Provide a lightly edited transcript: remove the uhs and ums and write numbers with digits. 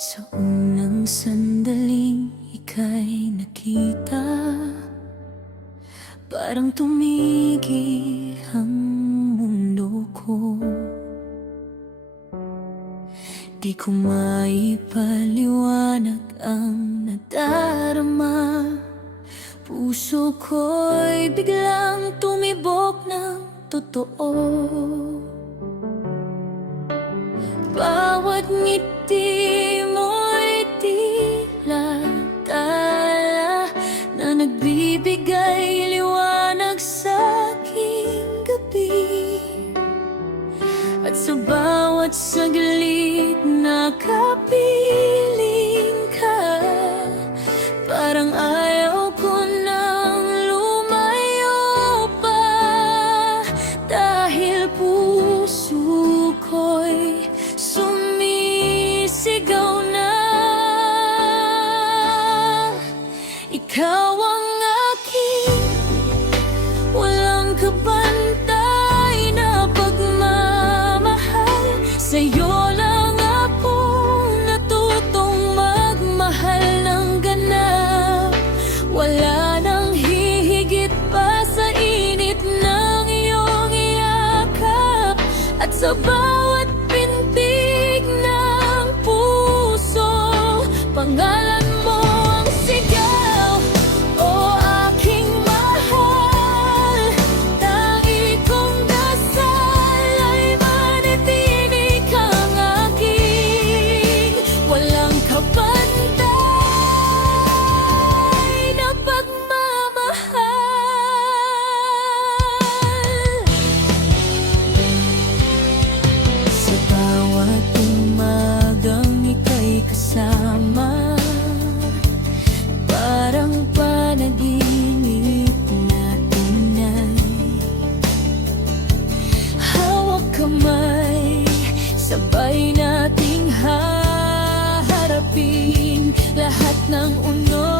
Sa unang sandaling ika'y nakita, parang tumigil ang mundo ko. Di ko maipaliwanag ang nadarama. Puso ko'y biglang tumibok ng totoo. Bawat ngiti mo'y tila tala na nagbibigay liwanag sa aking gabi. At sa bawat saglit na kapiling ka, parang ayaw ko nang lumayo pa. Dahil puso ko'y sumisigaw na ikaw ang aking walang kabantay na pagmamahal. Sa'yo lang ako natutong magmahal ng ganap. Wala nang hihigit pa sa init ng iyong yakap. At sa bawat pintig ng puso, pangalan mo ang sigaw. O aking mahal, tangi kong dasal ay manatinig kang aking walang kapantay na pagmamahal. Sa bawat umagang ika'y kasama, parang panaginip na tunay. Hawak kamay, sabay nating haharapin lahat ng uno.